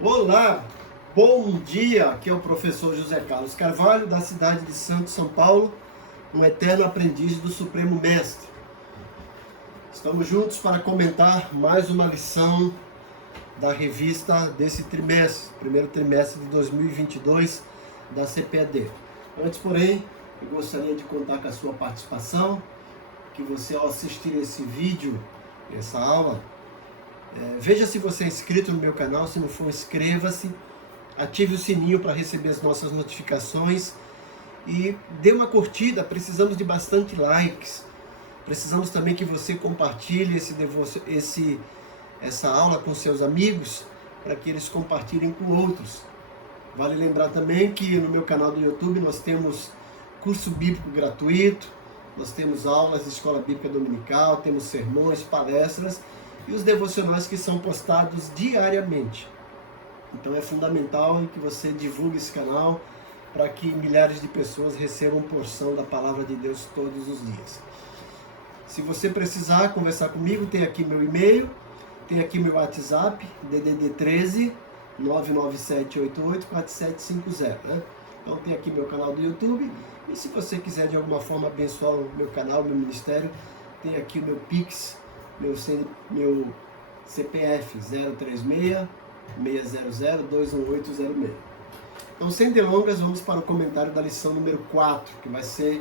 Olá, bom dia, aqui é o professor José Carlos Carvalho, da cidade de Santos, São Paulo, um eterno aprendiz do Supremo Mestre. Estamos juntos para comentar mais uma lição da revista desse trimestre, primeiro trimestre de 2022 da CPED. Antes, porém, eu gostaria de contar com a sua participação, que você ao assistir esse vídeo, essa aula, veja se você é inscrito no meu canal. Se não for, inscreva-se, ative o sininho para receber as nossas notificações e dê uma curtida. Precisamos de bastante likes, precisamos também que você compartilhe essa aula com seus amigos, para que eles compartilhem com outros. Vale lembrar também que no meu canal do YouTube nós temos curso bíblico gratuito, nós temos aulas de escola bíblica dominical, temos sermões, palestras e os devocionais que são postados diariamente. Então é fundamental que você divulgue esse canal para que milhares de pessoas recebam porção da palavra de Deus todos os dias. Se você precisar conversar comigo, tem aqui meu e-mail, tem aqui meu WhatsApp, DDD 13 997884750, né? Então tem aqui meu canal do YouTube, e se você quiser de alguma forma abençoar o meu canal, meu ministério, tem aqui o meu Pix, meu CPF 036-600-21806. Então, sem delongas, vamos para o comentário da lição número 4, que vai ser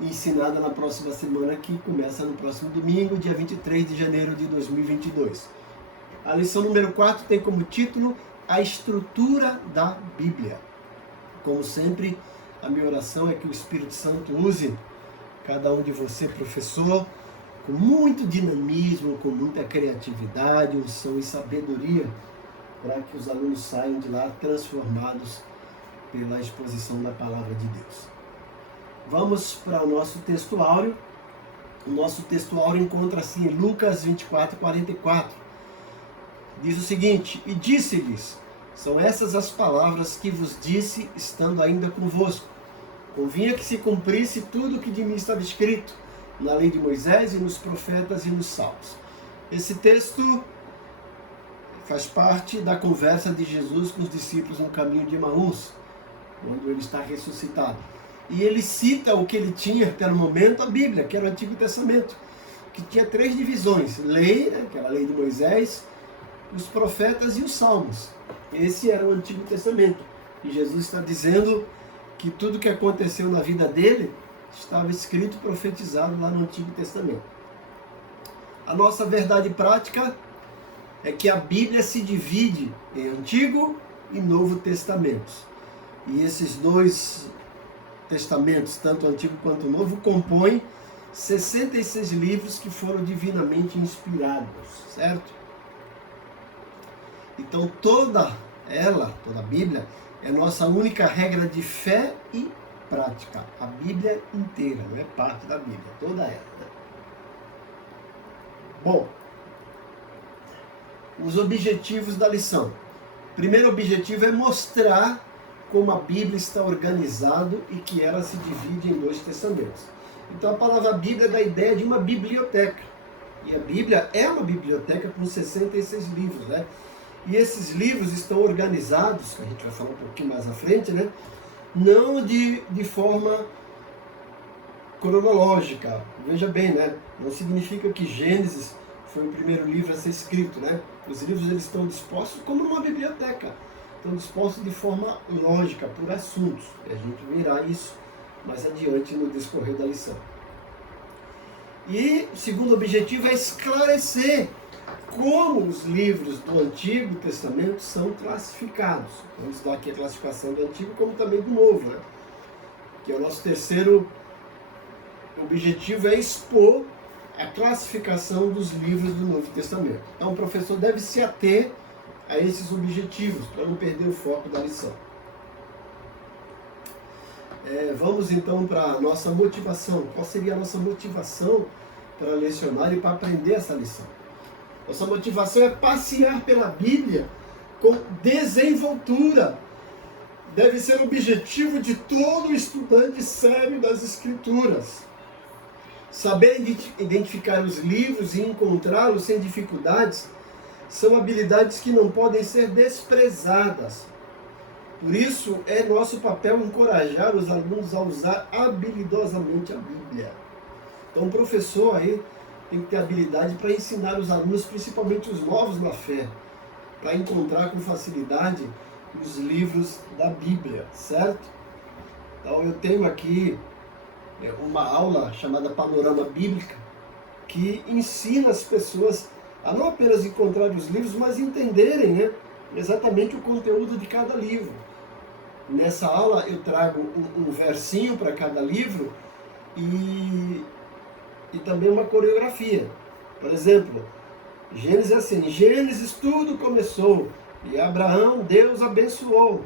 ensinada na próxima semana, que começa no próximo domingo, dia 23 de janeiro de 2022. A lição número 4 tem como título A Estrutura da Bíblia. Como sempre, a minha oração é que o Espírito Santo use cada um de você, professor, com muito dinamismo, com muita criatividade, unção e sabedoria, para que os alunos saiam de lá transformados pela exposição da palavra de Deus. Vamos para o nosso texto áureo. O nosso texto áureo encontra-se em Lucas 24:44. Diz o seguinte: E disse-lhes: São essas as palavras que vos disse, estando ainda convosco. Convinha que se cumprisse tudo o que de mim estava escrito na lei de Moisés e nos profetas e nos salmos. Esse texto faz parte da conversa de Jesus com os discípulos no caminho de Emaús, quando ele está ressuscitado. E ele cita o que ele tinha até no momento, a Bíblia, que era o Antigo Testamento, que tinha 3 divisões: lei, né, que era a lei de Moisés, os profetas e os salmos. Esse era o Antigo Testamento. E Jesus está dizendo que tudo que aconteceu na vida dele estava escrito e profetizado lá no Antigo Testamento. A nossa verdade prática é que a Bíblia se divide em Antigo e Novo Testamentos. E esses 2 testamentos, tanto o Antigo quanto o Novo, compõem 66 livros que foram divinamente inspirados, certo? Então toda a Bíblia, é nossa única regra de fé e prática. A Bíblia inteira, não é parte da Bíblia, toda ela, né? Bom, os objetivos da lição. O primeiro objetivo é mostrar como a Bíblia está organizada e que ela se divide em 2 testamentos. Então a palavra Bíblia dá a ideia de uma biblioteca. E a Bíblia é uma biblioteca com 66 livros, né? E esses livros estão organizados, que a gente vai falar um pouquinho mais à frente, né? Não de forma cronológica. Veja bem, né? Não significa que Gênesis foi o primeiro livro a ser escrito, né? Os livros eles estão dispostos como numa biblioteca. Estão dispostos de forma lógica, por assuntos. E a gente verá isso mais adiante no discorrer da lição. E o segundo objetivo é esclarecer como os livros do Antigo Testamento são classificados. Vamos dar aqui a classificação do Antigo como também do Novo, né? Que é o nosso terceiro objetivo, é expor a classificação dos livros do Novo Testamento. Então o professor deve se ater a esses objetivos, para não perder o foco da lição. Vamos então para a nossa motivação. Qual seria a nossa motivação para lecionar e para aprender essa lição? Nossa motivação é passear pela Bíblia com desenvoltura. Deve ser o objetivo de todo estudante sério das Escrituras. Saber identificar os livros e encontrá-los sem dificuldades são habilidades que não podem ser desprezadas. Por isso, é nosso papel encorajar os alunos a usar habilidosamente a Bíblia. Então, o professor aí tem que ter habilidade para ensinar os alunos, principalmente os novos na fé, para encontrar com facilidade os livros da Bíblia, certo? Então, eu tenho aqui uma aula chamada Panorama Bíblica, que ensina as pessoas a não apenas encontrar os livros, mas entenderem, né, exatamente o conteúdo de cada livro. Nessa aula eu trago um versinho para cada livro e também uma coreografia. Por exemplo, Gênesis é assim: Gênesis tudo começou e Abraão Deus abençoou.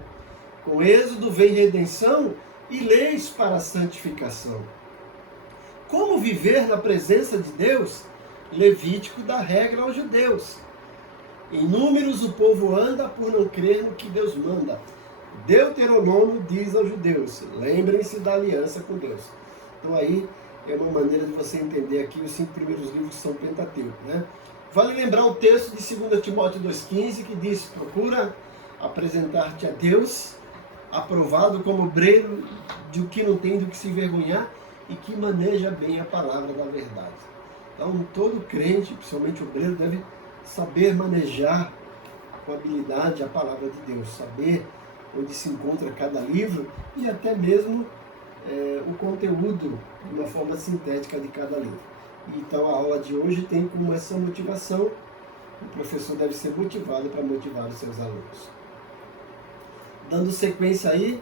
Com Êxodo vem redenção e leis para a santificação. Como viver na presença de Deus? Levítico dá regra aos judeus. Em Números o povo anda por não crer no que Deus manda. Deuteronômio diz aos judeus: lembrem-se da aliança com Deus. Então aí é uma maneira de você entender aqui os 5 primeiros livros que são Pentateuco, né? Vale lembrar o texto de 2 Timóteo 2,15 que diz: procura apresentar-te a Deus aprovado como obreiro de o que não tem do que se envergonhar e que maneja bem a palavra da verdade. Então todo crente, principalmente obreiro, deve saber manejar com habilidade a palavra de Deus, saber onde se encontra cada livro e até mesmo o conteúdo de uma forma sintética de cada livro. Então a aula de hoje tem como essa motivação: o professor deve ser motivado para motivar os seus alunos. Dando sequência aí,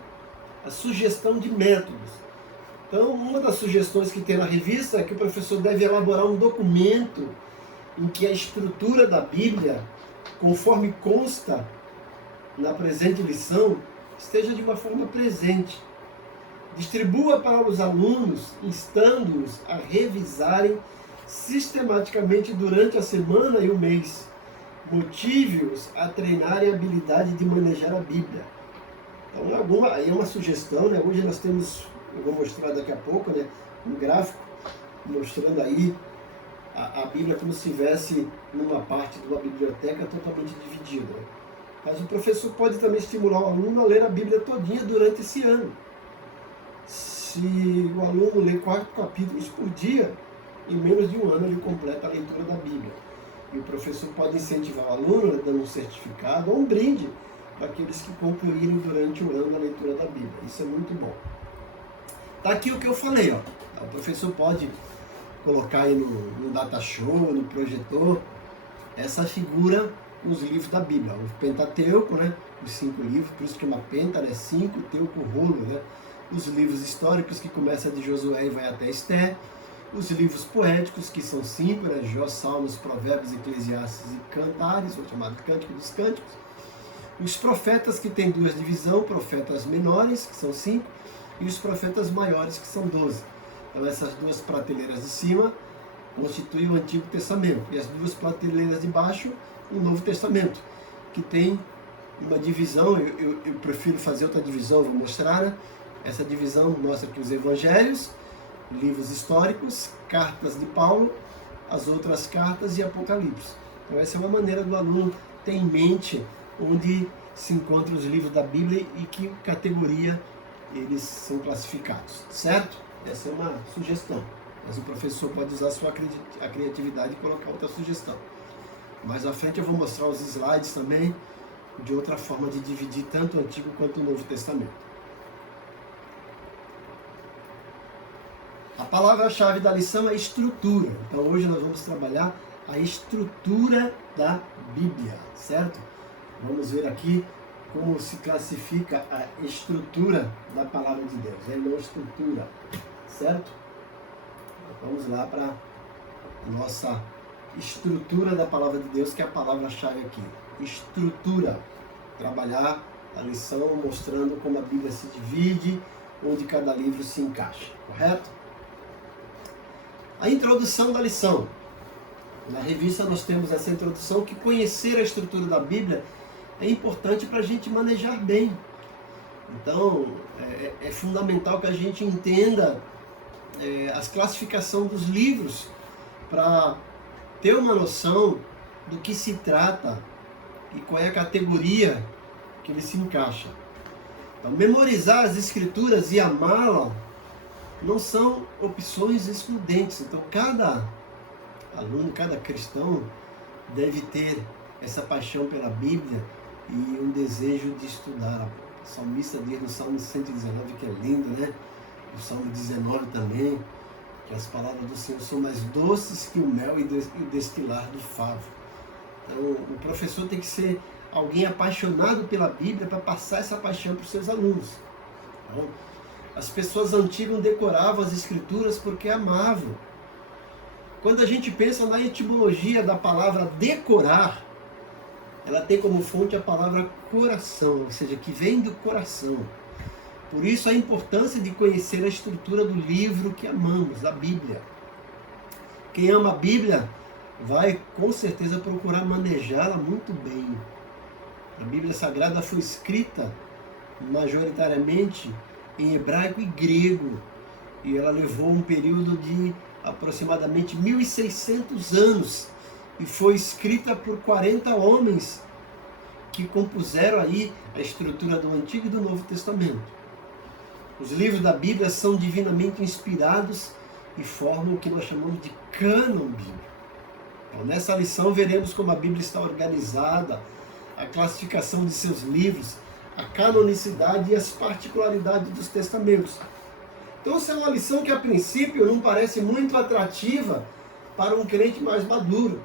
a sugestão de métodos. Então, uma das sugestões que tem na revista é que o professor deve elaborar um documento em que a estrutura da Bíblia, conforme consta na presente lição, esteja de uma forma presente. Distribua para os alunos, instando-os a revisarem sistematicamente durante a semana e o mês. Motive-os a treinarem a habilidade de manejar a Bíblia. Então, aí é uma sugestão, né? Hoje nós temos, eu vou mostrar daqui a pouco, né, um gráfico mostrando aí a Bíblia como se estivesse numa parte de uma biblioteca totalmente dividida. Mas o professor pode também estimular o aluno a ler a Bíblia todinha durante esse ano. Se o aluno ler 4 capítulos por dia, em menos de um ano ele completa a leitura da Bíblia. E o professor pode incentivar o aluno, dando um certificado ou um brinde para aqueles que concluírem durante o ano a leitura da Bíblia. Isso é muito bom. Está aqui o que eu falei, ó. O professor pode colocar aí no data show, no projetor, essa figura, os livros da Bíblia. O Pentateuco, né? Os 5 livros, por isso que é uma penta, né? 5, teuco, rolo, né? Os livros históricos, que começa de Josué e vai até Esther. Os livros poéticos, que são 5, né? Jó, Salmos, Provérbios, Eclesiastes e Cantares, ou chamado Cântico dos Cânticos. Os profetas, que tem 2 divisões: profetas menores, que são 5, e os profetas maiores, que são 12. Então essas 2 prateleiras de cima constituem o Antigo Testamento, e as 2 prateleiras de baixo, o Novo Testamento, que tem uma divisão. Eu prefiro fazer outra divisão, vou mostrar, né? Essa divisão mostra que os evangelhos, livros históricos, cartas de Paulo, as outras cartas e Apocalipse. Então essa é uma maneira do aluno ter em mente onde se encontram os livros da Bíblia e que categoria eles são classificados, certo? Essa é uma sugestão, mas o professor pode usar a sua criatividade e colocar outra sugestão. Mais à frente eu vou mostrar os slides também, de outra forma de dividir tanto o Antigo quanto o Novo Testamento. A palavra-chave da lição é estrutura. Então hoje nós vamos trabalhar a estrutura da Bíblia, certo? Vamos ver aqui como se classifica a estrutura da palavra de Deus. É não estrutura, certo? Vamos lá para a nossa estrutura da palavra de Deus, que é a palavra-chave aqui. Estrutura. Trabalhar a lição mostrando como a Bíblia se divide, onde cada livro se encaixa, correto? A introdução da lição. Na revista nós temos essa introdução, que conhecer a estrutura da Bíblia é importante para a gente manejar bem. Então, é fundamental que a gente entenda as classificações dos livros para ter uma noção do que se trata e qual é a categoria que ele se encaixa. Então, memorizar as Escrituras e amá-la não são opções excludentes. Então, cada aluno, cada cristão deve ter essa paixão pela Bíblia e um desejo de estudar. O salmista diz no Salmo 119, que é lindo, né? O Salmo 19 também, que as palavras do Senhor são mais doces que o mel e o destilar do favo. Então, o professor tem que ser alguém apaixonado pela Bíblia para passar essa paixão para os seus alunos. Então, as pessoas antigas decoravam as Escrituras porque amavam. Quando a gente pensa na etimologia da palavra decorar, ela tem como fonte a palavra coração, ou seja, que vem do coração. Por isso a importância de conhecer a estrutura do livro que amamos, a Bíblia. Quem ama a Bíblia vai com certeza procurar manejá-la muito bem. A Bíblia Sagrada foi escrita majoritariamente em hebraico e grego, e ela levou um período de aproximadamente 1.600 anos, e foi escrita por 40 homens que compuseram aí a estrutura do Antigo e do Novo Testamento. Os livros da Bíblia são divinamente inspirados e formam o que nós chamamos de cânon bíblico. Então, nessa lição veremos como a Bíblia está organizada, a classificação de seus livros, a canonicidade e as particularidades dos testamentos. Então, essa é uma lição que a princípio não parece muito atrativa para um crente mais maduro.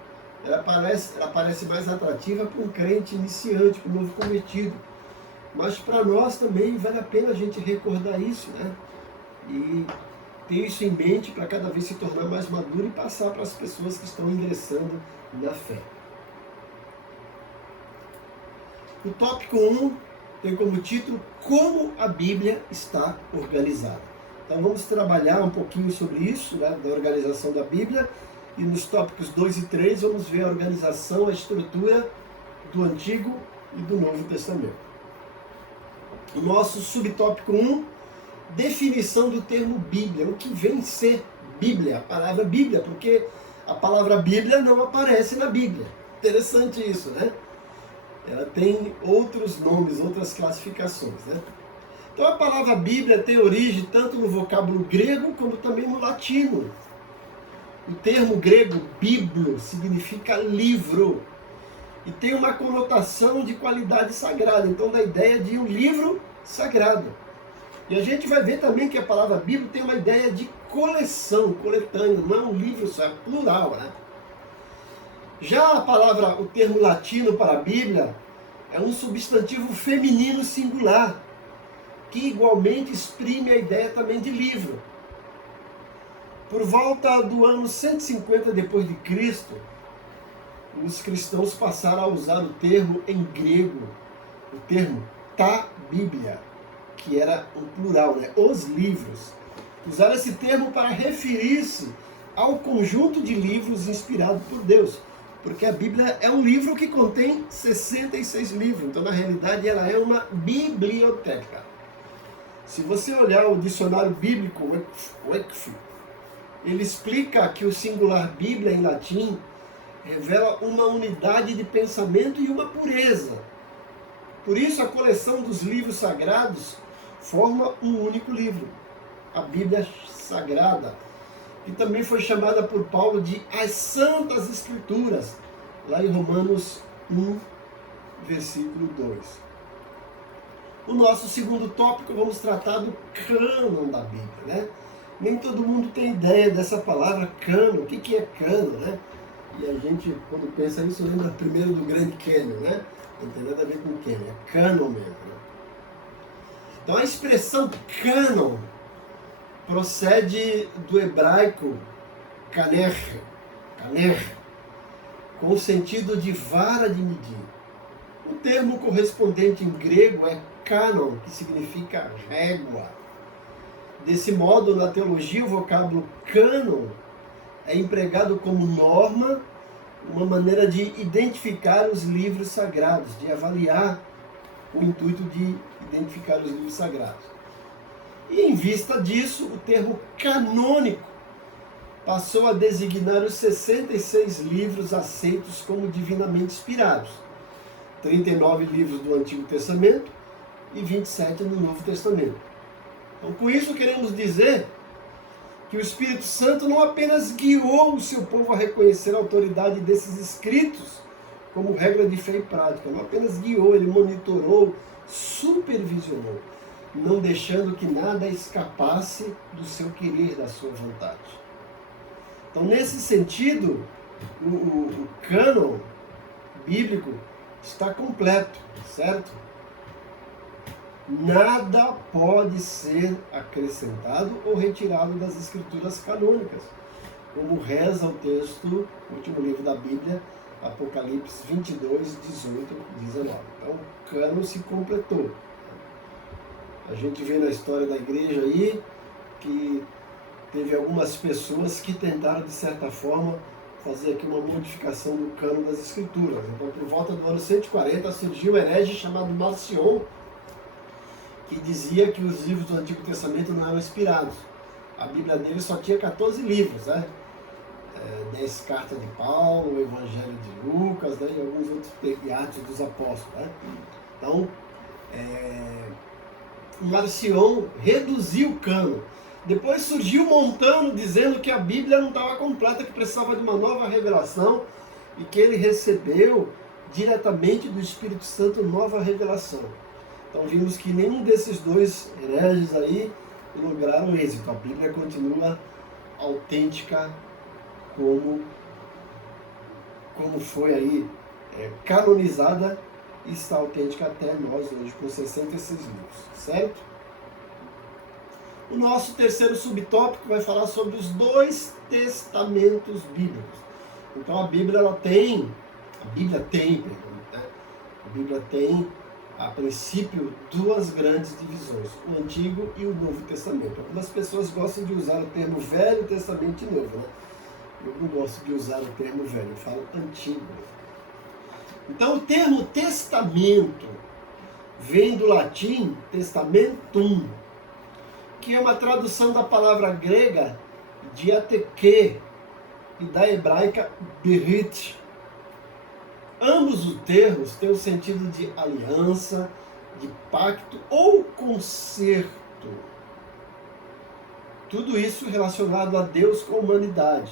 Ela parece mais atrativa para um crente iniciante, para um novo convertido. Mas para nós também vale a pena a gente recordar isso, né? E ter isso em mente para cada vez se tornar mais maduro e passar para as pessoas que estão ingressando na fé. O tópico 1 tem como título Como a Bíblia está organizada. Então vamos trabalhar um pouquinho sobre isso, né, da organização da Bíblia, e nos tópicos 2 e 3 vamos ver a organização, a estrutura do Antigo e do Novo Testamento. O nosso subtópico 1, definição do termo Bíblia, o que vem ser Bíblia, a palavra Bíblia, porque a palavra Bíblia não aparece na Bíblia. Interessante isso, né? Ela tem outros nomes, outras classificações, né? Então a palavra Bíblia tem origem tanto no vocábulo grego como também no latino. O termo grego bíblio significa livro e tem uma conotação de qualidade sagrada, então da ideia de um livro sagrado. E a gente vai ver também que a palavra Bíblia tem uma ideia de coleção, coletânea, não é um livro só, é plural, né? Já a palavra, o termo latino para a Bíblia é um substantivo feminino singular, que igualmente exprime a ideia também de livro. Por volta do ano 150 depois de Cristo, os cristãos passaram a usar o termo em grego, o termo ta Bíblia, que era um plural, né? Os livros. Usaram esse termo para referir-se ao conjunto de livros inspirados por Deus, porque a Bíblia é um livro que contém 66 livros, então na realidade ela é uma biblioteca. Se você olhar o dicionário bíblico, Wycliffe, ele explica que o singular Bíblia em latim revela uma unidade de pensamento e uma pureza. Por isso a coleção dos livros sagrados forma um único livro, a Bíblia Sagrada, que também foi chamada por Paulo de as Santas Escrituras, lá em Romanos 1, versículo 2. O nosso segundo tópico, vamos tratar do cânon da Bíblia, né? Nem todo mundo tem ideia dessa palavra cânon. O que é cânon, né? E a gente, quando pensa nisso, lembra primeiro do Grande Canyon, né? Não tem nada a ver com Canyon, é cânon mesmo, né? Então a expressão cânon procede do hebraico kaner, com o sentido de vara de medir. O termo correspondente em grego é canon, que significa régua. Desse modo, na teologia, o vocábulo cânon é empregado como norma, uma maneira de identificar os livros sagrados, de avaliar o intuito de identificar os livros sagrados. E em vista disso, o termo canônico passou a designar os 66 livros aceitos como divinamente inspirados, 39 livros do Antigo Testamento e 27 no Novo Testamento. Então, com isso queremos dizer que o Espírito Santo não apenas guiou o seu povo a reconhecer a autoridade desses escritos como regra de fé e prática, não apenas guiou, ele monitorou, supervisionou, não deixando que nada escapasse do seu querer, da sua vontade. Então, nesse sentido, o cânon bíblico está completo, certo? Nada pode ser acrescentado ou retirado das escrituras canônicas, como reza o texto, o último livro da Bíblia, Apocalipse 22, 18, 19. Então, o cânon se completou. A gente vê na história da igreja aí que teve algumas pessoas que tentaram, de certa forma, fazer aqui uma modificação do cânon das escrituras. Então, por volta do ano 140, surgiu um herege chamado Marcion, que dizia que os livros do Antigo Testamento não eram inspirados. A Bíblia dele só tinha 14 livros, né? 10 cartas de Paulo, o Evangelho de Lucas, né? E alguns outros, e Atos dos Apóstolos, né? Então, Marcion reduziu o cânon. Depois surgiu Montano dizendo que a Bíblia não estava completa, que precisava de uma nova revelação e que ele recebeu diretamente do Espírito Santo nova revelação. Então vimos que nenhum desses dois hereges aí lograram êxito. A Bíblia continua autêntica como foi aí canonizada e está autêntica até nós hoje, com 66 livros, certo? O nosso terceiro subtópico vai falar sobre os dois testamentos bíblicos. Então a Bíblia tem, a princípio, duas grandes divisões, o Antigo e o Novo Testamento. Algumas pessoas gostam de usar o termo Velho Testamento e Novo, né? Eu não gosto de usar o termo velho, eu falo antigo. Então o termo testamento vem do latim testamentum, que é uma tradução da palavra grega diateque e da hebraica berit. Ambos os termos têm o sentido de aliança, de pacto ou concerto. Tudo isso relacionado a Deus com a humanidade.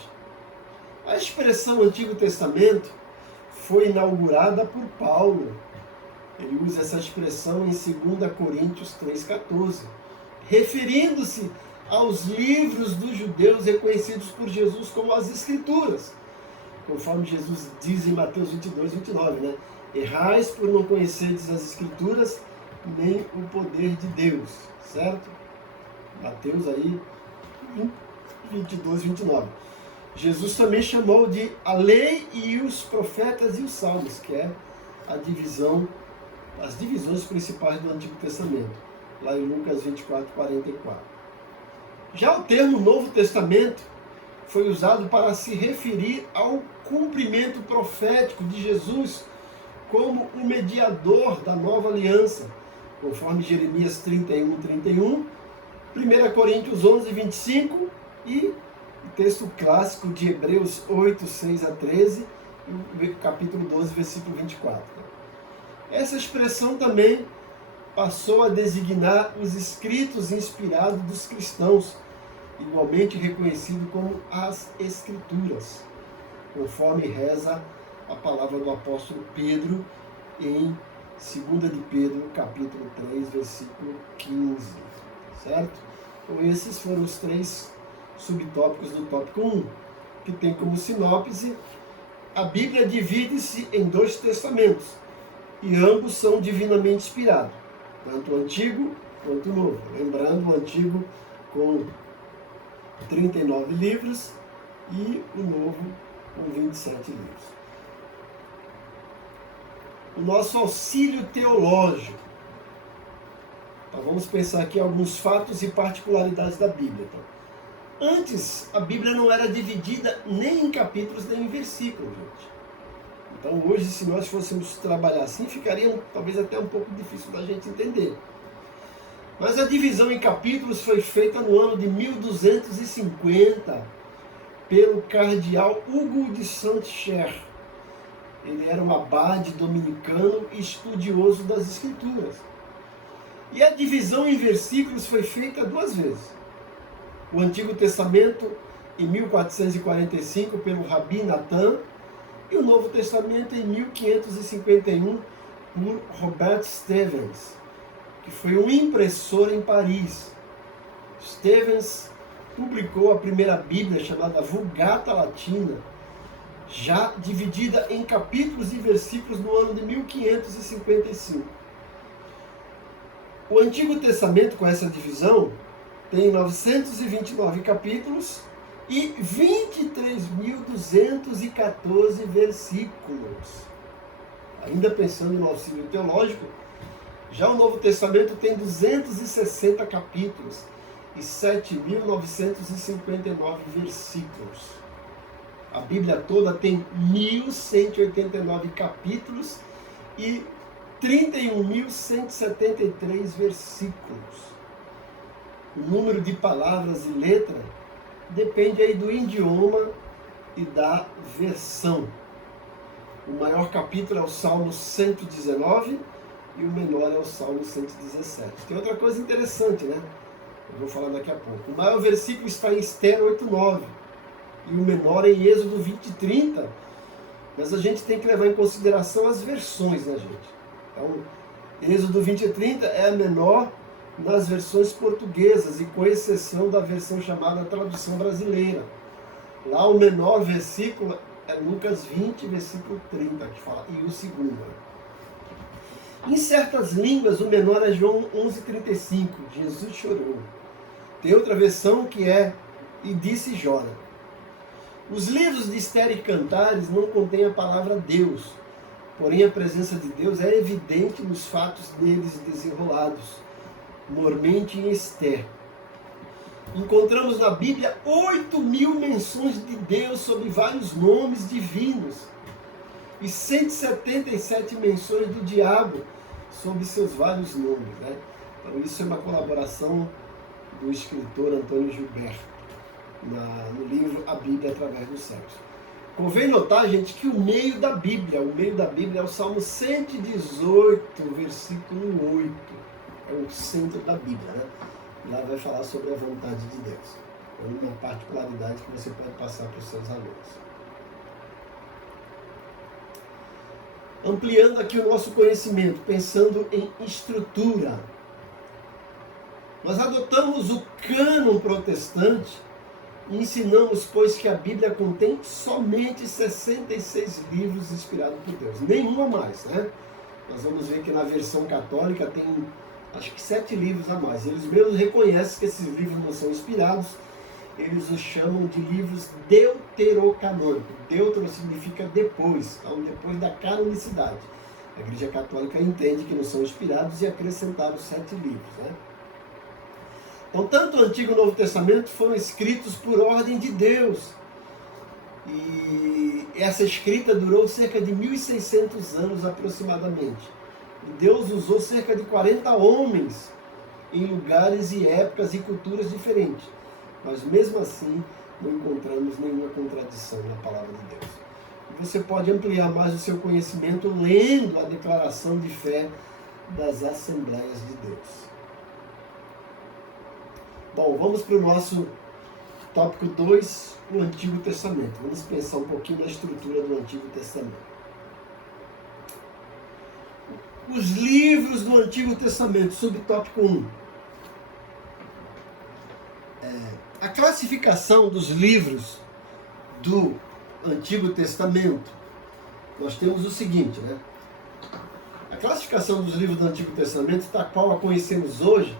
A expressão Antigo Testamento foi inaugurada por Paulo. Ele usa essa expressão em 2 Coríntios 3,14, referindo-se aos livros dos judeus reconhecidos por Jesus como as Escrituras, conforme Jesus diz em Mateus 22, 29, né? Errais por não conhecerdes as Escrituras, nem o poder de Deus, certo? Mateus aí, 22, 29. Jesus também chamou de a lei e os profetas e os salmos, que é as divisões principais do Antigo Testamento, lá em Lucas 24, 44. Já o termo Novo Testamento foi usado para se referir ao cumprimento profético de Jesus como o mediador da nova aliança, conforme Jeremias 31, 31, 1 Coríntios 11, 25 e o texto clássico de Hebreus 8, 6 a 13, e capítulo 12, versículo 24. Essa expressão também passou a designar os escritos inspirados dos cristãos, igualmente reconhecido como as Escrituras, conforme reza a palavra do apóstolo Pedro em 2 de Pedro, capítulo 3, versículo 15, certo? Então esses foram os três subtópicos do tópico 1, que tem como sinopse: a Bíblia divide-se em dois testamentos, e ambos são divinamente inspirados, tanto o Antigo quanto o Novo. Lembrando, o Antigo com 39 livros e o Novo com 27 livros. O nosso auxílio teológico. Então, vamos pensar aqui alguns fatos e particularidades da Bíblia. Então, antes, a Bíblia não era dividida nem em capítulos nem em versículos, gente. Então hoje, se nós fôssemos trabalhar assim, ficaria talvez até um pouco difícil da gente entender. Mas a divisão em capítulos foi feita no ano de 1250, pelo cardeal Hugo de Saint-Cher. Ele era um abade dominicano e estudioso das Escrituras. E a divisão em versículos foi feita 2 vezes. O Antigo Testamento, em 1445, pelo Rabi Natan, e o Novo Testamento, em 1551, por Robert Stevens, que foi um impressor em Paris. Stevens publicou a primeira Bíblia, chamada Vulgata Latina, já dividida em capítulos e versículos no ano de 1555. O Antigo Testamento, com essa divisão, tem 929 capítulos e 23.214 versículos. Ainda pensando no auxílio teológico, já o Novo Testamento tem 260 capítulos e 7.959 versículos. A Bíblia toda tem 1.189 capítulos e 31.173 versículos. O número de palavras e letras depende aí do idioma e da versão. O maior capítulo é o Salmo 119 e o menor é o Salmo 117. Tem outra coisa interessante, né? Eu vou falar daqui a pouco. O maior versículo está em Esther 8:9 e o menor é em Êxodo 20:30. Mas a gente tem que levar em consideração as versões, né, gente? Então, Êxodo 20:30 é a menor nas versões portuguesas, e com exceção da versão chamada tradução brasileira. Lá o menor versículo é Lucas 20, versículo 30, que fala, e o segundo. Em certas línguas, o menor é João 11:35, Jesus chorou. Tem outra versão que é, e disse Jora. Os livros de Esther e Cantares não contêm a palavra Deus, porém a presença de Deus é evidente nos fatos deles desenrolados, mormente em Esther. Encontramos na Bíblia 8.000 menções de Deus sob vários nomes divinos e 177 menções do diabo sob seus vários nomes, né? Então isso é uma colaboração do escritor Antônio Gilberto no livro A Bíblia através dos séculos. Convém notar, gente, que o meio da Bíblia é o Salmo 118, versículo 8. É o centro da Bíblia, né? Lá vai falar sobre a vontade de Deus. É uma particularidade que você pode passar para os seus alunos. Ampliando aqui o nosso conhecimento, pensando em estrutura. Nós adotamos o cânon protestante e ensinamos, pois, que a Bíblia contém somente 66 livros inspirados por Deus. Nenhum a mais, né? Nós vamos ver que na versão católica tem, acho que 7 livros a mais. Eles mesmos reconhecem que esses livros não são inspirados. Eles os chamam de livros deuterocanônicos. Deutero significa depois, então depois da canonicidade. A Igreja Católica entende que não são inspirados e acrescentaram 7 livros, né? Então, tanto o Antigo e o Novo Testamento foram escritos por ordem de Deus. E essa escrita durou cerca de 1.600 anos aproximadamente. E Deus usou cerca de 40 homens em lugares e épocas e culturas diferentes. Mas mesmo assim, não encontramos nenhuma contradição na palavra de Deus. E você pode ampliar mais o seu conhecimento lendo a declaração de fé das Assembleias de Deus. Bom, vamos para o nosso tópico 2, o Antigo Testamento. Vamos pensar um pouquinho na estrutura do Antigo Testamento. Os livros do Antigo Testamento, subtópico 1. A classificação dos livros do Antigo Testamento, nós temos o seguinte, né? A classificação dos livros do Antigo Testamento, tal qual a conhecemos hoje,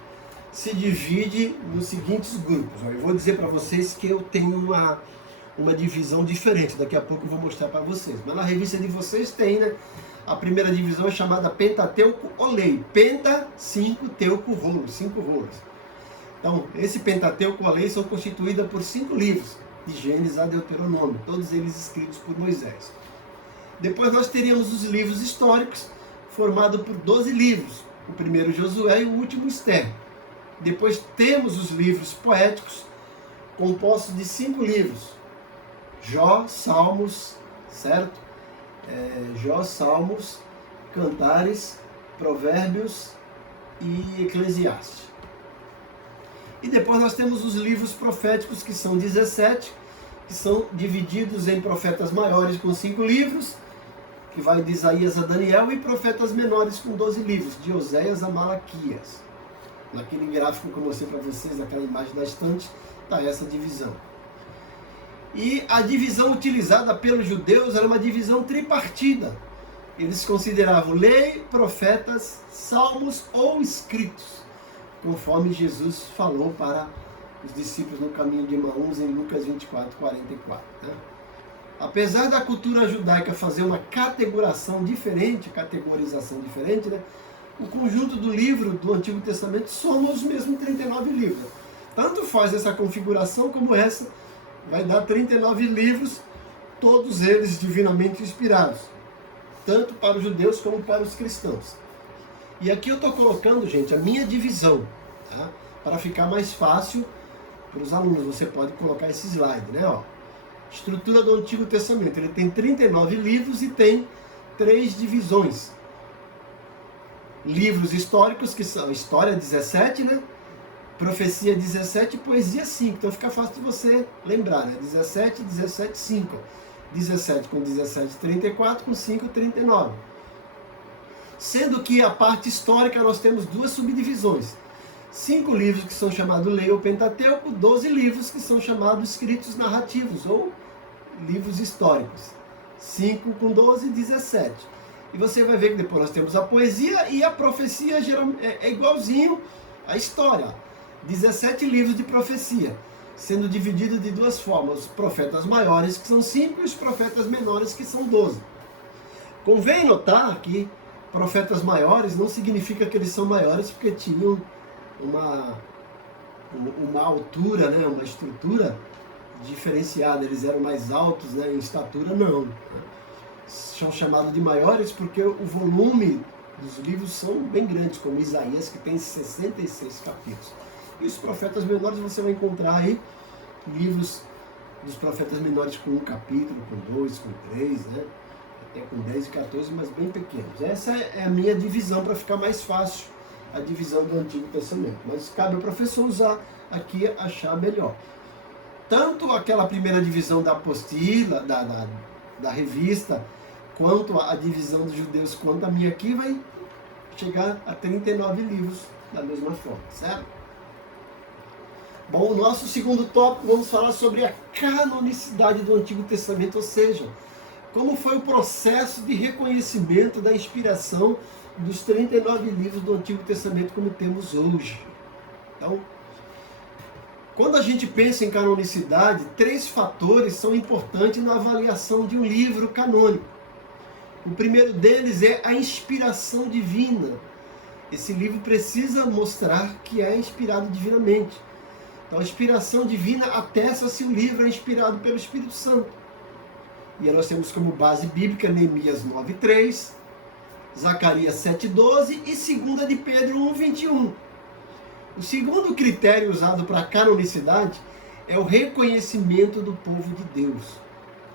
se divide nos seguintes grupos. Eu vou dizer para vocês que eu tenho uma divisão diferente, daqui a pouco eu vou mostrar para vocês. Mas na revista de vocês tem, né? A primeira divisão é chamada Pentateuco Olei. Penta, 5, Teuco, rolo, 5 rolos. Então, esse Pentateuco Olei são constituídos por 5 livros, de Gênesis a Deuteronômio, todos eles escritos por Moisés. Depois nós teríamos os livros históricos, formados por 12 livros. O primeiro Josué e o último Esther. Depois temos os livros poéticos, compostos de 5 livros. Jó, Salmos, certo? Jó, Salmos, Cantares, Provérbios e Eclesiastes. E depois nós temos os livros proféticos, que são 17, que são divididos em profetas maiores com 5 livros, que vai de Isaías a Daniel, e profetas menores com 12 livros, de Oséias a Malaquias. Naquele gráfico que eu mostrei para vocês, naquela imagem da estante, está essa divisão. E a divisão utilizada pelos judeus era uma divisão tripartida. Eles consideravam lei, profetas, salmos ou escritos, conforme Jesus falou para os discípulos no caminho de Emaús em Lucas 24, 44. Né? Apesar da cultura judaica fazer uma categorização diferente, né? O conjunto do livro do Antigo Testamento soma os mesmos 39 livros. Tanto faz essa configuração como essa, vai dar 39 livros, todos eles divinamente inspirados, tanto para os judeus como para os cristãos. E aqui eu estou colocando, gente, a minha divisão, tá? Para ficar mais fácil para os alunos. Você pode colocar esse slide, né? Ó, estrutura do Antigo Testamento. Ele tem 39 livros e tem 3 divisões. Livros históricos, que são História 17, né? Profecia 17 e Poesia 5. Então fica fácil de você lembrar, né? 17, 17, 5. 17 com 17, 34, com 5, 39. Sendo que a parte histórica nós temos 2 subdivisões. 5 livros que são chamados Lei ou Pentateuco, 12 livros que são chamados escritos narrativos ou livros históricos. 5 com 12, 17. E você vai ver que depois nós temos a poesia e a profecia é igualzinho à história. 17 livros de profecia, sendo dividido de 2 formas. Os profetas maiores, que são 5, e os profetas menores, que são 12. Convém notar que profetas maiores não significa que eles são maiores porque tinham uma altura, né, uma estrutura diferenciada, eles eram mais altos, né, em estatura, não. São chamados de maiores porque o volume dos livros são bem grandes, como Isaías, que tem 66 capítulos. E os profetas menores você vai encontrar aí livros dos profetas menores com 1 capítulo, com 2, com 3, né? Até com 10 e 14, mas bem pequenos. Essa é a minha divisão para ficar mais fácil, a divisão do Antigo Testamento. Mas cabe ao professor usar aqui, achar melhor. Tanto aquela primeira divisão da apostila, da revista, quanto a divisão dos judeus, quanto a minha aqui, vai chegar a 39 livros da mesma forma, certo? Bom, o nosso segundo tópico, vamos falar sobre a canonicidade do Antigo Testamento, ou seja, como foi o processo de reconhecimento da inspiração dos 39 livros do Antigo Testamento como temos hoje. Então, quando a gente pensa em canonicidade, 3 fatores são importantes na avaliação de um livro canônico. O primeiro deles é a inspiração divina. Esse livro precisa mostrar que é inspirado divinamente. Então, a inspiração divina atesta se o livro é inspirado pelo Espírito Santo. E aí nós temos como base bíblica Neemias 9:3, Zacarias 7:12 e 2 de Pedro 1:21. O segundo critério usado para a canonicidade é o reconhecimento do povo de Deus.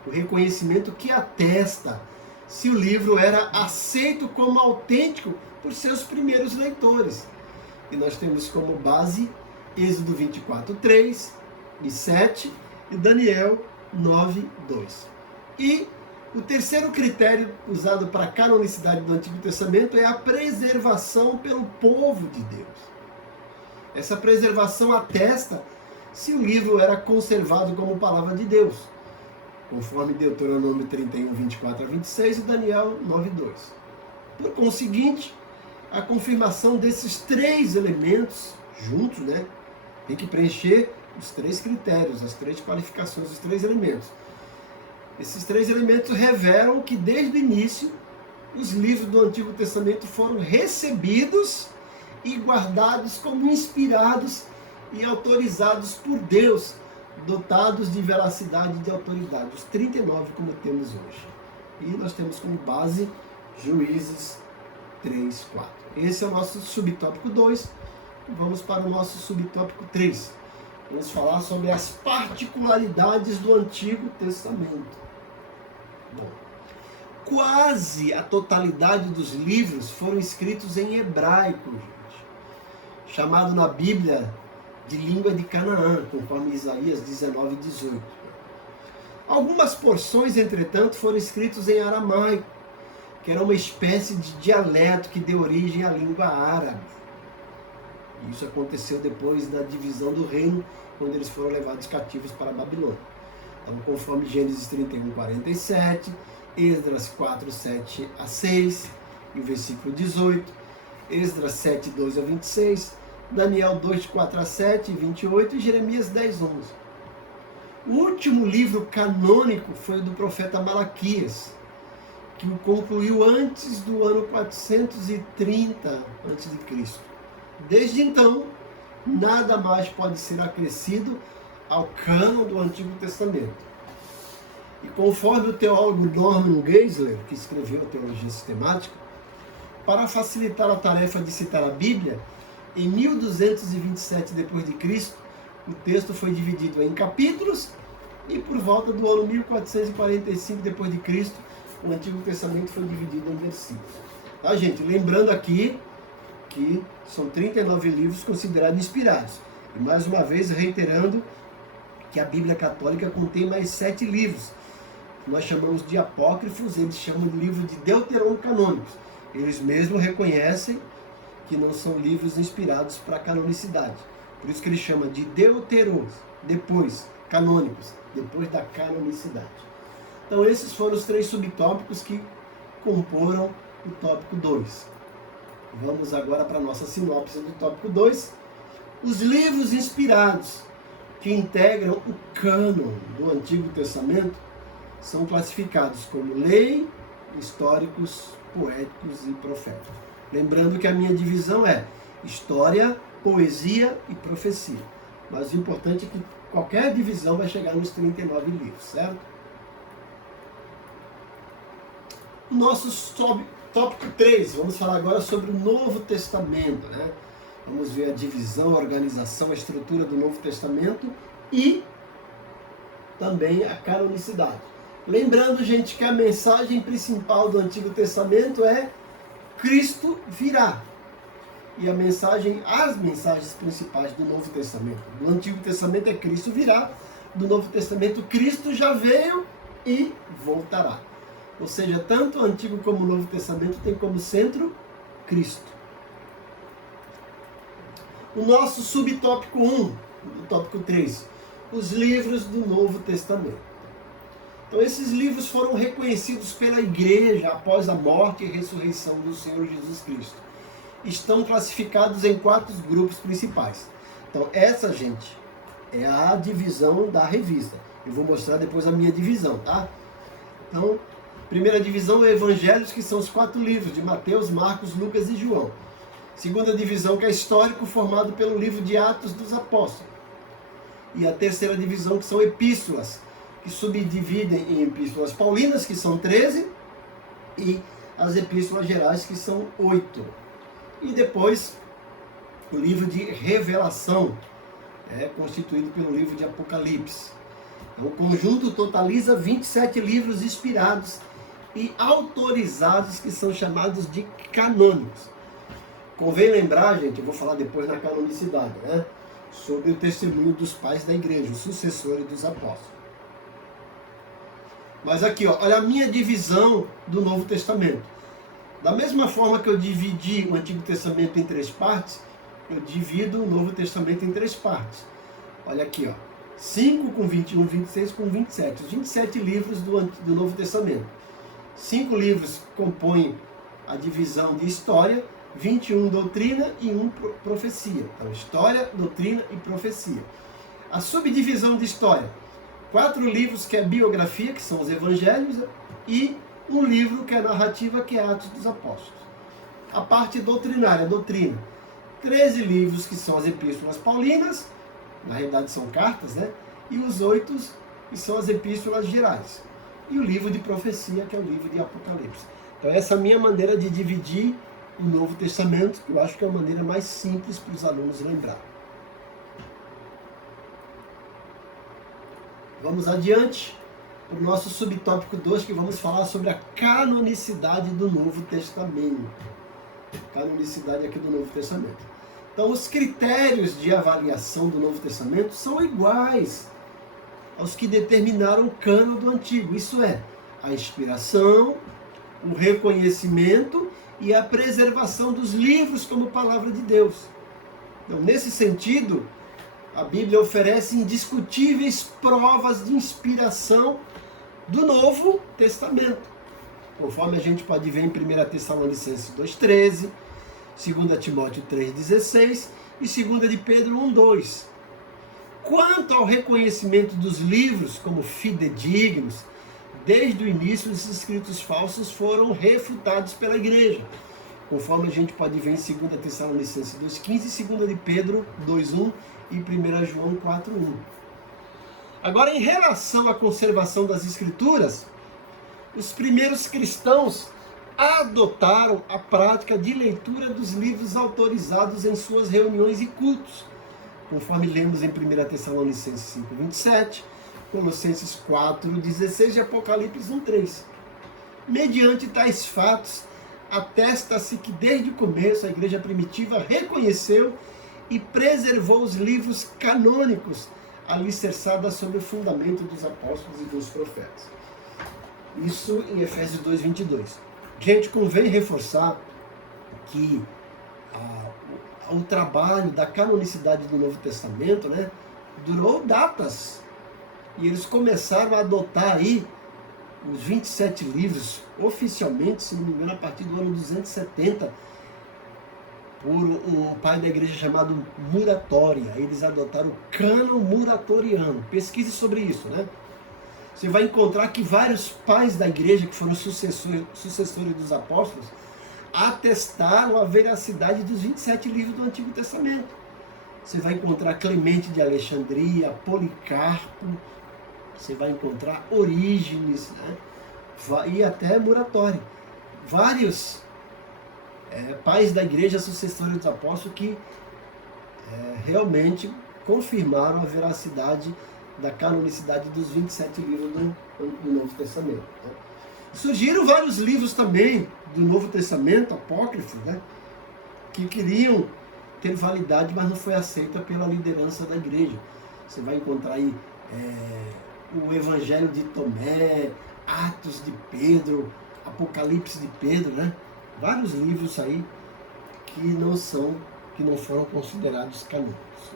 O reconhecimento que atesta se o livro era aceito como autêntico por seus primeiros leitores. E nós temos como base Êxodo 24:3 e 7 e Daniel 9:2. E o terceiro critério usado para a canonicidade do Antigo Testamento é a preservação pelo povo de Deus. Essa preservação atesta se o livro era conservado como palavra de Deus, conforme Deuteronômio 31, 24 a 26 e Daniel 9:2. Por conseguinte, a confirmação desses 3 elementos juntos, né, tem que preencher os 3 critérios, as 3 qualificações, os 3 elementos. Esses 3 elementos revelam que desde o início os livros do Antigo Testamento foram recebidos e guardados como inspirados e autorizados por Deus, dotados de veracidade e de autoridade. Os 39 como temos hoje. E nós temos como base Juízes 3, 4. Esse é o nosso subtópico 2. Vamos para o nosso subtópico 3. Vamos falar sobre as particularidades do Antigo Testamento. Bom, quase a totalidade dos livros foram escritos em hebraico, gente, chamado na Bíblia de língua de Canaã, conforme Isaías 19:18. Algumas porções, entretanto, foram escritas em aramaico, que era uma espécie de dialeto que deu origem à língua árabe. Isso aconteceu depois da divisão do reino, quando eles foram levados cativos para a Babilônia. Então, conforme Gênesis 31:47, Esdras 4:7-6, e o versículo 18, Esdras 7:2-26, Daniel 2:4-7 e 28 e Jeremias 10:11. O último livro canônico foi o do profeta Malaquias, que o concluiu antes do ano 430 a.C. Desde então, nada mais pode ser acrescido ao cânon do Antigo Testamento. E conforme o teólogo Norman Geisler, que escreveu a Teologia Sistemática, para facilitar a tarefa de citar a Bíblia, em 1227 d.C., o texto foi dividido em capítulos e por volta do ano 1445 d.C., o Antigo Testamento foi dividido em versículos. Tá, gente? Lembrando aqui que são 39 livros considerados inspirados. E mais uma vez reiterando que a Bíblia Católica contém mais 7 livros. Nós chamamos de apócrifos, eles chamam de livro de deuterocanônicos. Eles mesmos reconhecem que não são livros inspirados para a canonicidade. Por isso que ele chama de deuteros, depois, canônicos, depois da canonicidade. Então esses foram os 3 subtópicos que comporam o tópico 2. Vamos agora para a nossa sinopse do tópico 2. Os livros inspirados que integram o cânon do Antigo Testamento são classificados como lei, históricos, poéticos e proféticos. Lembrando que a minha divisão é história, poesia e profecia. Mas o importante é que qualquer divisão vai chegar nos 39 livros, certo? O nosso tópico 3, vamos falar agora sobre o Novo Testamento, né? Vamos ver a divisão, a organização, a estrutura do Novo Testamento e também a canonicidade. Lembrando, gente, que a mensagem principal do Antigo Testamento é Cristo virá. E as mensagens principais do Novo Testamento. Do Antigo Testamento é Cristo virá, do Novo Testamento Cristo já veio e voltará. Ou seja, tanto o Antigo como o Novo Testamento tem como centro Cristo. O nosso subtópico 1, o tópico 3, os livros do Novo Testamento. Então esses livros foram reconhecidos pela igreja após a morte e ressurreição do Senhor Jesus Cristo. Estão classificados em 4 grupos principais. Então essa, gente, é a divisão da revista. Eu vou mostrar depois a minha divisão, tá? Então, primeira divisão é Evangelhos, que são os 4 livros de Mateus, Marcos, Lucas e João. Segunda divisão, que é histórico, formado pelo livro de Atos dos Apóstolos. E a terceira divisão, que são epístolas, que subdividem em epístolas paulinas, que são 13, e as epístolas gerais, que são 8. E depois, o livro de Revelação, constituído pelo livro de Apocalipse. Então, o conjunto totaliza 27 livros inspirados e autorizados, que são chamados de canônicos. Convém lembrar, gente, eu vou falar depois na canonicidade, né, sobre o testemunho dos pais da igreja, os sucessores dos apóstolos. Mas aqui, ó, olha a minha divisão do Novo Testamento. Da mesma forma que eu dividi o Antigo Testamento em 3 partes, eu divido o Novo Testamento em 3 partes. Olha aqui, ó, 5 com 21, 26 com 27. Os 27 livros do Novo Testamento. 5 livros compõem a divisão de história, 21 doutrina e 1 profecia. Então, história, doutrina e profecia. A subdivisão de história. 4 livros que é biografia, que são os evangelhos, e um livro que é narrativa, que é Atos dos Apóstolos. A parte doutrinária, doutrina. 13 livros que são as epístolas paulinas, na realidade são cartas, né? E os 8 que são as epístolas gerais. E o livro de profecia, que é o livro de Apocalipse. Então essa é a minha maneira de dividir o Novo Testamento, que eu acho que é a maneira mais simples para os alunos lembrar. Vamos adiante para o nosso subtópico 2, que vamos falar sobre a canonicidade do Novo Testamento. Canonicidade aqui do Novo Testamento. Então, os critérios de avaliação do Novo Testamento são iguais aos que determinaram o cânon do Antigo. Isso é, a inspiração, o reconhecimento e a preservação dos livros como palavra de Deus. Então, nesse sentido, a Bíblia oferece indiscutíveis provas de inspiração do Novo Testamento, conforme a gente pode ver em 1 Tessalonicenses 2,13, 2 Timóteo 3,16 e 2 de Pedro 1,2. Quanto ao reconhecimento dos livros como fidedignos, desde o início os escritos falsos foram refutados pela igreja, conforme a gente pode ver em 2 Tessalonicenses 2,15, 2 de Pedro 2,1 e 1 João 4,1. Agora, em relação à conservação das escrituras, os primeiros cristãos adotaram a prática de leitura dos livros autorizados em suas reuniões e cultos, conforme lemos em 1 Tessalonicenses 5,27, Colossenses 4,16 e Apocalipse 1,3. Mediante tais fatos, atesta-se que desde o começo a igreja primitiva reconheceu e preservou os livros canônicos alicerçados sobre o fundamento dos apóstolos e dos profetas. Isso em Efésios 2,22. Gente, convém reforçar que o trabalho da canonicidade do Novo Testamento, durou datas. E eles começaram a adotar aí os 27 livros, oficialmente, se não me engano, a partir do ano 270, por um pai da igreja chamado Muratória. Eles adotaram o cânon muratoriano. Pesquise sobre isso, Você vai encontrar que vários pais da igreja, que foram sucessores dos apóstolos, atestaram a veracidade dos 27 livros do Antigo Testamento. Você vai encontrar Clemente de Alexandria, Policarpo, você vai encontrar Orígenes, e até Muratória. Vários pais da igreja, sucessores dos apóstolos, que realmente confirmaram a veracidade da canonicidade dos 27 livros do Novo Testamento. Surgiram vários livros também do Novo Testamento, apócrifos, que queriam ter validade, mas não foi aceita pela liderança da igreja. Você vai encontrar aí o Evangelho de Tomé, Atos de Pedro, Apocalipse de Pedro, Vários livros aí que não foram considerados canônicos.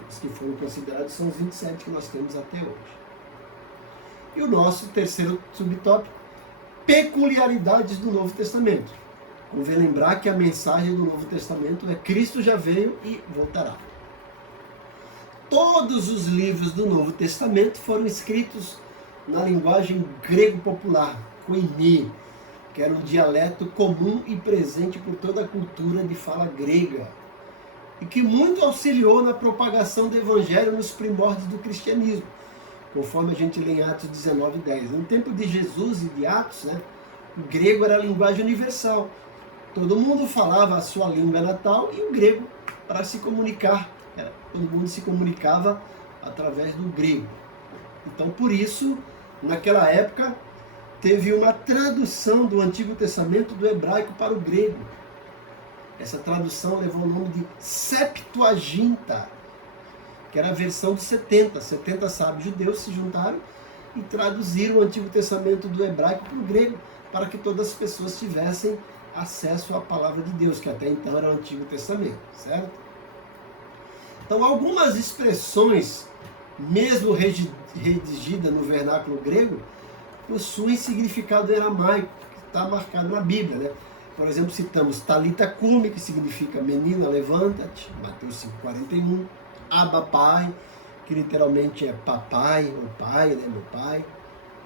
Os que foram considerados são os 27 que nós temos até hoje. E o nosso terceiro subtópico, peculiaridades do Novo Testamento. Convém lembrar que a mensagem do Novo Testamento é Cristo já veio e voltará. Todos os livros do Novo Testamento foram escritos na linguagem grego popular, koiné, que era um dialeto comum e presente por toda a cultura de fala grega, e que muito auxiliou na propagação do Evangelho nos primórdios do cristianismo, conforme a gente lê em Atos 19:10. No tempo de Jesus e de Atos, o grego era a linguagem universal. Todo mundo falava a sua língua natal e o grego para se comunicar. Todo mundo se comunicava através do grego. Então, por isso, naquela época, teve uma tradução do Antigo Testamento do hebraico para o grego. Essa tradução levou o nome de Septuaginta, que era a versão de 70. 70 sábios judeus se juntaram e traduziram o Antigo Testamento do hebraico para o grego, para que todas as pessoas tivessem acesso à palavra de Deus, que até então era o Antigo Testamento, certo? Então, algumas expressões, mesmo redigidas no vernáculo grego, possuem significado aramaico, que está marcado na Bíblia, Por exemplo, citamos Talita Cumi, que significa menina, levanta-te, Mateus 5,41, Abba Pai, que literalmente é papai, ou pai, meu pai,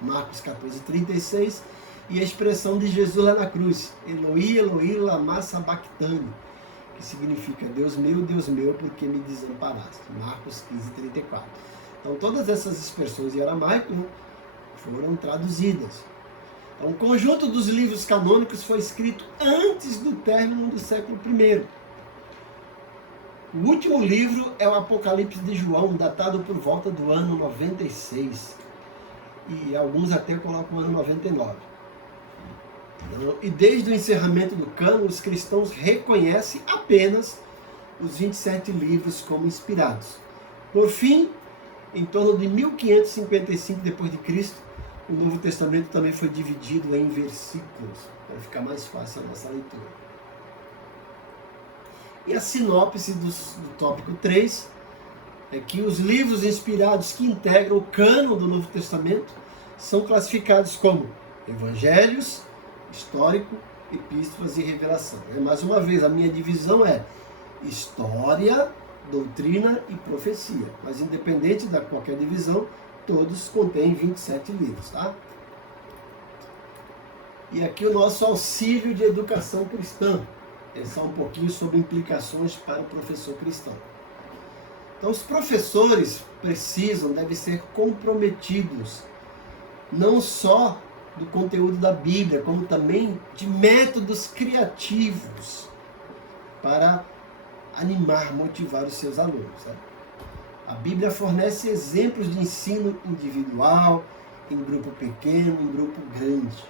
Marcos 14,36, e a expressão de Jesus lá na cruz, Eloi, Eloi, lama sabachthani, que significa Deus meu, por que me desamparaste? Marcos 15,34. Então, todas essas expressões em aramaico foram traduzidas. Então, o conjunto dos livros canônicos foi escrito antes do término do século I. O último livro é o Apocalipse de João, datado por volta do ano 96. e alguns até colocam o ano 99. E desde o encerramento do cânon, os cristãos reconhecem apenas os 27 livros como inspirados. Por fim, em torno de 1555 d.C., o Novo Testamento também foi dividido em versículos, para ficar mais fácil a nossa leitura. E a sinopse do tópico 3 é que os livros inspirados que integram o cânon do Novo Testamento são classificados como evangelhos, histórico, epístolas e revelação. Mais uma vez, a minha divisão é história, doutrina e profecia. Mas independente da qualquer divisão, todos contêm 27 livros, tá? E aqui o nosso auxílio de educação cristã. Pensar um pouquinho sobre implicações para o professor cristão. Então, os professores devem ser comprometidos, não só do conteúdo da Bíblia, como também de métodos criativos para animar, motivar os seus alunos. Sabe? A Bíblia fornece exemplos de ensino individual, em grupo pequeno, em grupo grande.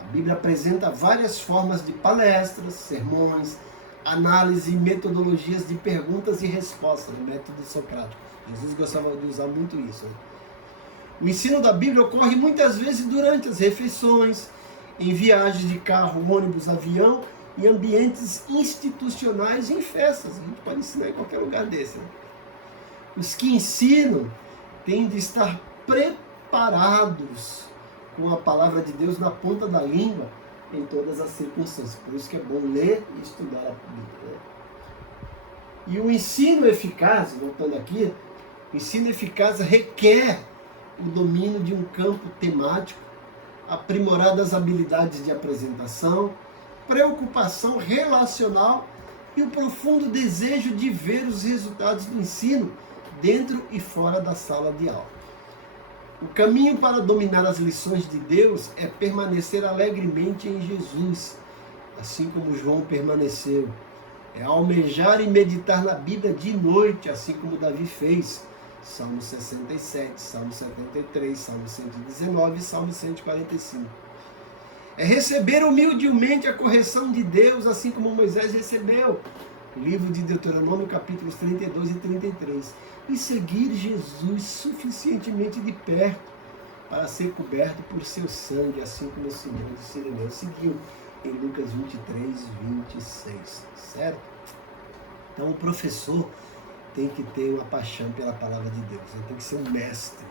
A Bíblia apresenta várias formas de palestras, sermões, análise e metodologias de perguntas e respostas, o método socrático. Jesus gostava de usar muito isso. Né? O ensino da Bíblia ocorre muitas vezes durante as refeições, em viagens de carro, ônibus, avião, em ambientes institucionais e em festas. A gente pode ensinar em qualquer lugar desse. Né? Os que ensinam têm de estar preparados com a palavra de Deus na ponta da língua em todas as circunstâncias. Por isso que é bom ler e estudar a Bíblia. Né? E o ensino eficaz, voltando aqui, o ensino eficaz requer o domínio de um campo temático, aprimoradas habilidades de apresentação, preocupação relacional e o profundo desejo de ver os resultados do ensino dentro e fora da sala de aula. O caminho para dominar as lições de Deus é permanecer alegremente em Jesus, assim como João permaneceu. É almejar e meditar na Bíblia de noite, assim como Davi fez. Salmo 67, Salmo 73, Salmo 119 e Salmo 145. É receber humildemente a correção de Deus, assim como Moisés recebeu. O livro de Deuteronômio, capítulos 32 e 33. E seguir Jesus suficientemente de perto para ser coberto por seu sangue, assim como Simão de Cireneu seguiu em Lucas 23, 26. Certo? Então o professor tem que ter uma paixão pela palavra de Deus. Ele tem que ser um mestre.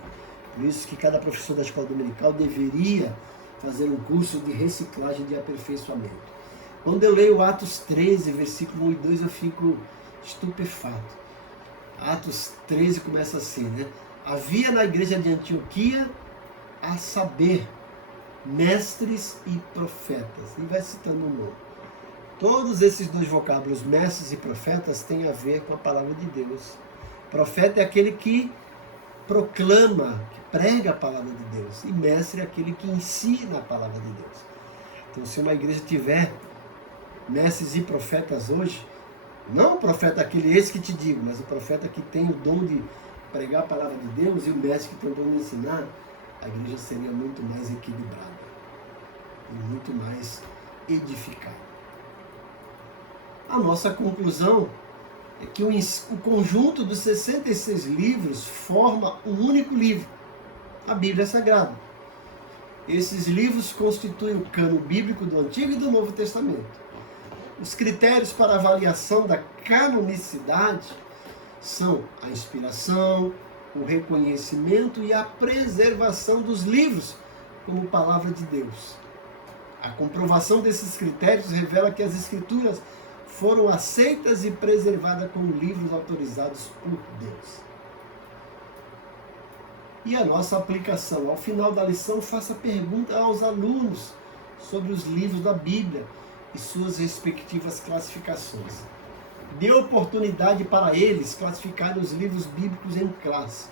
Por isso que cada professor da escola dominical deveria fazer um curso de reciclagem de aperfeiçoamento. Quando eu leio Atos 13, versículo 1 e 2, eu fico estupefato. Atos 13 começa assim, né? Havia na igreja de Antioquia, a saber, mestres e profetas. E vai citando o nome. Todos esses dois vocábulos, mestres e profetas, têm a ver com a palavra de Deus. Profeta é aquele que proclama, que prega a palavra de Deus. E mestre é aquele que ensina a palavra de Deus. Então, se uma igreja tiver mestres e profetas hoje, não o profeta aquele esse que te digo, mas o profeta que tem o dom de pregar a palavra de Deus e o mestre que tem o dom de ensinar, a igreja seria muito mais equilibrada e muito mais edificada. A nossa conclusão é que o conjunto dos 66 livros forma um único livro, a Bíblia Sagrada. Esses livros constituem o cânon bíblico do Antigo e do Novo Testamento. Os critérios para avaliação da canonicidade são a inspiração, o reconhecimento e a preservação dos livros como palavra de Deus. A comprovação desses critérios revela que as Escrituras foram aceitas e preservadas como livros autorizados por Deus. E a nossa aplicação. Ao final da lição, faça pergunta aos alunos sobre os livros da Bíblia e suas respectivas classificações. Dê oportunidade para eles classificarem os livros bíblicos em classe.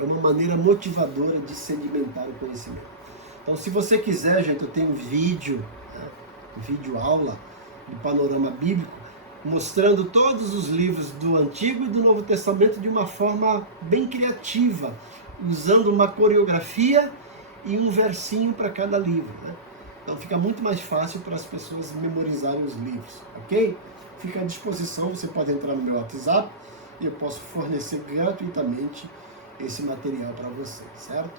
É uma maneira motivadora de sedimentar o conhecimento. Então, se você quiser, gente, eu tenho um vídeo, vídeo aula do Panorama Bíblico, mostrando todos os livros do Antigo e do Novo Testamento de uma forma bem criativa, usando uma coreografia e um versinho para cada livro, né? Então fica muito mais fácil para as pessoas memorizarem os livros, ok? Fica à disposição, você pode entrar no meu WhatsApp e eu posso fornecer gratuitamente esse material para você, certo?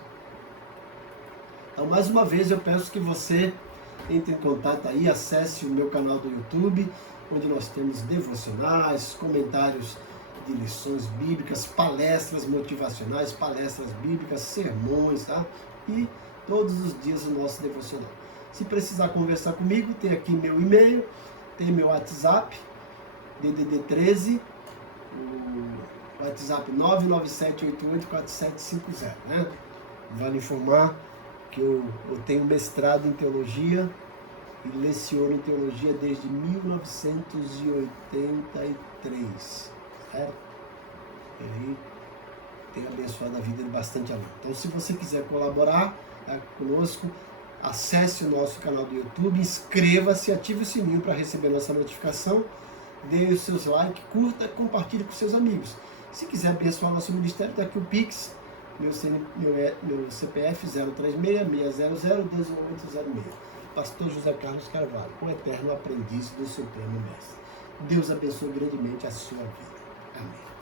Então, mais uma vez, eu peço que você entre em contato aí, acesse o meu canal do YouTube, onde nós temos devocionais, comentários de lições bíblicas, palestras motivacionais, palestras bíblicas, sermões, tá? E todos os dias o nosso devocional. Se precisar conversar comigo, tem aqui meu e-mail, tem meu WhatsApp, DDD 13, o WhatsApp 997884750, né? Vale informar que eu tenho mestrado em teologia e leciono teologia desde 1983, certo? E aí tenho abençoado a vida de bastante aluno. Então, se você quiser colaborar conosco, acesse o nosso canal do YouTube, inscreva-se, ative o sininho para receber nossa notificação, dê os seus likes, curta, compartilhe com seus amigos. Se quiser abençoar nosso ministério, está aqui o Pix, meu CPF 036-600-1806. Pastor José Carlos Carvalho, o eterno aprendiz do Supremo Mestre. Deus abençoe grandemente a sua vida. Amém.